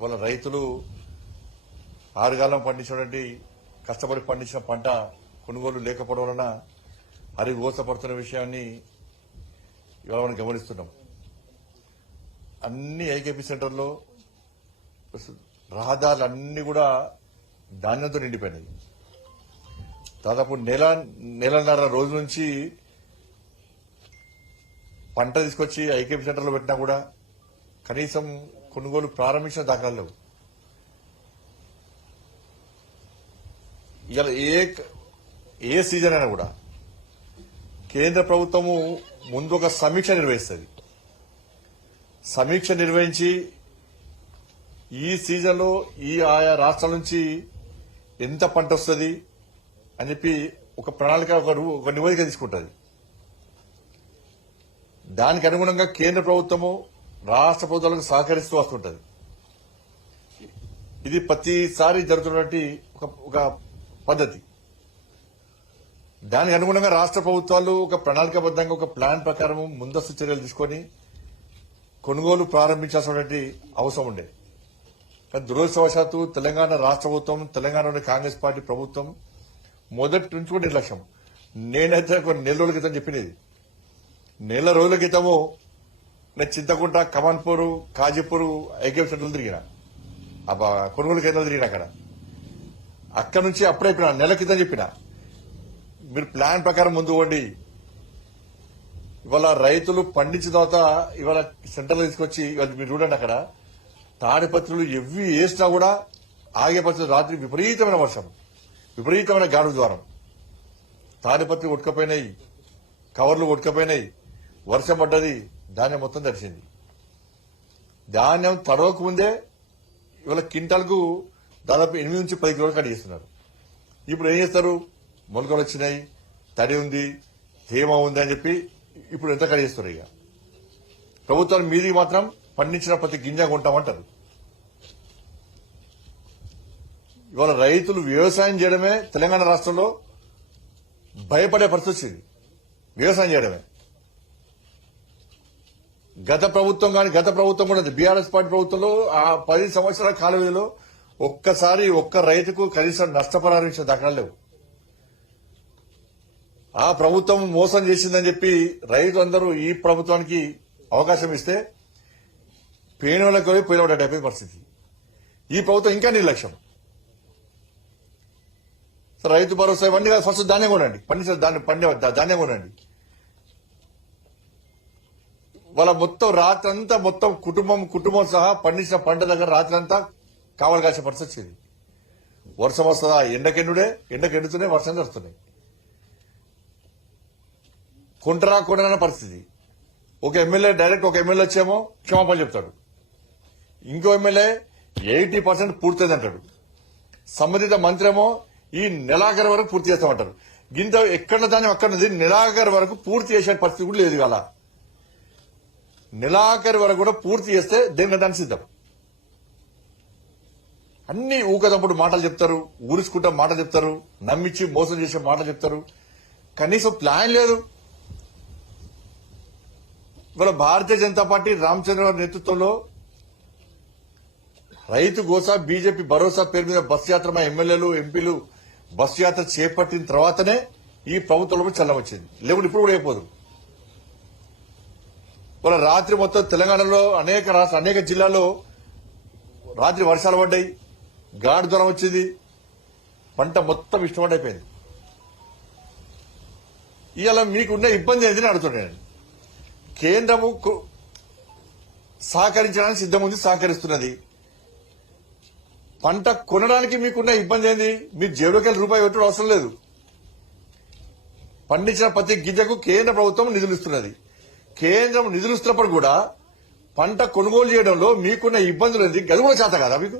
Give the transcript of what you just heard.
వాళ్ళ రైతులు ఆరుగాలం పండించినటువంటి కష్టపడి పండించిన పంట కొనుగోలు లేకపోవడం వలన అరిగోసపడుతున్న విషయాన్ని ఇవాళ మనం గమనిస్తున్నాం. అన్ని ఐకేపీ సెంటర్లో రహదారులు అన్ని కూడా ధాన్యంతో నిండిపోయినాయి. దాదాపు నెలన్నర రోజు నుంచి పంట తీసుకొచ్చి ఐకేపీ సెంటర్లో పెట్టినా కూడా కనీసం కొనుగోలు ప్రారంభించిన దాఖలాలు లేవు. ఇవాళ ఏ సీజన్ అయినా కూడా కేంద్ర ప్రభుత్వము ముందు ఒక సమీక్ష నిర్వహిస్తుంది. సమీక్ష నిర్వహించి ఈ సీజన్లో ఈ ఆయా రాష్ట్రాల నుంచి ఎంత పంట వస్తుంది అని చెప్పి ఒక ప్రణాళిక ఒక నివేదిక తీసుకుంటుంది. దానికి అనుగుణంగా కేంద్ర ప్రభుత్వము రాష్ట్ర ప్రభుత్వాలకు సహకరిస్తూ వస్తుంటది. ఇది ప్రతిసారి జరుగుతున్నటువంటి ఒక పద్ధతి. దానికి అనుగుణంగా రాష్ట్ర ప్రభుత్వాలు ఒక ప్రణాళికాబద్దంగా ఒక ప్లాన్ ప్రకారం ముందస్తు చర్యలు తీసుకొని కొనుగోలు ప్రారంభించాల్సినటువంటి అవసరం ఉండే. కానీ దురదృష్టవశాత్తు తెలంగాణ రాష్ట్ర ప్రభుత్వం, తెలంగాణలోని కాంగ్రెస్ పార్టీ ప్రభుత్వం మొదటి నుంచి కూడా నిర్లక్ష్యం. నేనైతే ఒక నెల రోజుల క్రితం చెప్పినది, నెల రోజుల క్రితము నేను చింతకుంట, కమాన్పూర్, కాజీపూర్ ఐకేపీ సెంటర్లు తిరిగిన, కొనుగోలు కేంద్రాలు తిరిగిన. అక్కడ నుంచి అప్పుడే చెప్పిన, నెల క్రితం చెప్పిన, మీరు ప్లాన్ ప్రకారం ముందు పోండి. ఇవాళ రైతులు పండించిన తర్వాత ఇవాళ సెంటర్లు తీసుకొచ్చి ఇవాళ మీరు చూడండి, అక్కడ తాడిపత్రులు ఎవ్వి వేసినా కూడా ఆగే పరిస్థితి. రాత్రి విపరీతమైన వర్షం, విపరీతమైన గాడు ద్వారం, తాడిపత్రులు ఉడకపోయినాయి, కవర్లు ఉడకపోయినాయి, వర్షం పడ్డది, ధాన్యం మొత్తం తడిసింది. ధాన్యం తడవక ముందే ఇవాళ క్వింటాల్కు దాదాపు 8 నుంచి 10 కిలోలు కడిగిస్తున్నారు. ఇప్పుడు ఏం చేస్తారు, మొలకలు వచ్చినాయి, తడి ఉంది, తేమ ఉంది అని చెప్పి ఇప్పుడు ఎంత కడిగిస్తారు. ఇక ప్రభుత్వాలు మీది మాత్రం పండించిన ప్రతి గింజ కొంటామంటారు. ఇవాళ రైతులు వ్యవసాయం చేయడమే తెలంగాణ రాష్ట్రంలో భయపడే పరిస్థితి వచ్చింది. వ్యవసాయం చేయడమే గత ప్రభుత్వం కూడా బీఆర్ఎస్ పార్టీ ప్రభుత్వంలో ఆ 10 సంవత్సరాల కాల వ్యవధిలో ఒక్కసారి ఒక్క రైతుకు కనీసం నష్టపరిహారం ఇచ్చిన దాఖలాలు లేవు. ఆ ప్రభుత్వం మోసం చేసిందని చెప్పి రైతులందరూ ఈ ప్రభుత్వానికి అవకాశం ఇస్తే పేనులకు పోయినట్టు అయిపోయిన పరిస్థితి. ఈ ప్రభుత్వం ఇంకా నిర్లక్ష్యం. రైతు భరోసా ఇవన్నీ ఫస్ట్ ధాన్యం కొనండి, ధాన్యం కొనండి. వాళ్ళ మొత్తం రాత్రంతా మొత్తం కుటుంబం సహా పండించిన పంట దగ్గర రాత్రంతా కావాలి కాసే పరిస్థితి వచ్చింది. వర్షం వస్తుందా, ఎండకెండుతూనే వర్షం జరుగుతున్నాయి. కొనన పరిస్థితి. ఒక ఎమ్మెల్యే వచ్చేమో క్షమాపణ చెప్తాడు, ఇంకో ఎమ్మెల్యే 80% పూర్తయింది అంటాడు, సంబంధిత మంత్రి ఏమో ఈ నెలాఖరు వరకు పూర్తి చేస్తామంటారు. గింత ఎక్కడ ధాన్యం అక్కడ నెలాఖరు వరకు పూర్తి చేసే పరిస్థితి కూడా లేదు. అలా నెలాఖరు వరకు కూడా పూర్తి చేస్తే దాన్ని సిద్ధం. అన్ని ఊకదప్పుడు మాటలు చెప్తారు, ఊరుసుకుంటా మాటలు చెప్తారు, నమ్మించి మోసం చేసే మాటలు చెప్తారు. కనీసం ప్లాన్ లేదు. ఇవాళ భారతీయ జనతా పార్టీ రామచంద్రరావు నేతృత్వంలో రైతు గోసా బీజేపీ భరోసా పేరు మీద బస్సు యాత్ర, మా ఎమ్మెల్యేలు ఎంపీలు బస్సు యాత్ర చేపట్టిన తర్వాతనే ఈ ప్రభుత్వంలో చల్లం వచ్చింది. లేకుంటే ఇప్పుడు కూడా అయిపోదు. ఇవాళ రాత్రి మొత్తం తెలంగాణలో అనేక జిల్లాల్లో రాత్రి వర్షాలు పడ్డాయి, గాఢ జ్వరం వచ్చింది, పంట మొత్తం ఇష్టపడి అయిపోయింది. ఇవాళ మీకున్న ఇబ్బంది ఏంటని అడుగుతున్నాను. కేంద్రము సహకరించడానికి సిద్ధం ఉంది, సహకరిస్తున్నది. పంట కొనడానికి మీకున్న ఇబ్బంది ఏంది? మీరు జేబులోకి రూపాయి పెట్టడం అవసరం లేదు. పండించిన ప్రతి గింజకు కేంద్ర ప్రభుత్వం నిధులు ఇస్తున్నది. కేంద్రం నిధులు ఇస్తున్నప్పుడు కూడా పంట కొనుగోలు చేయడంలో మీకున్న ఇబ్బందులు ఏంది? అది కూడా చేత కదా మీకు?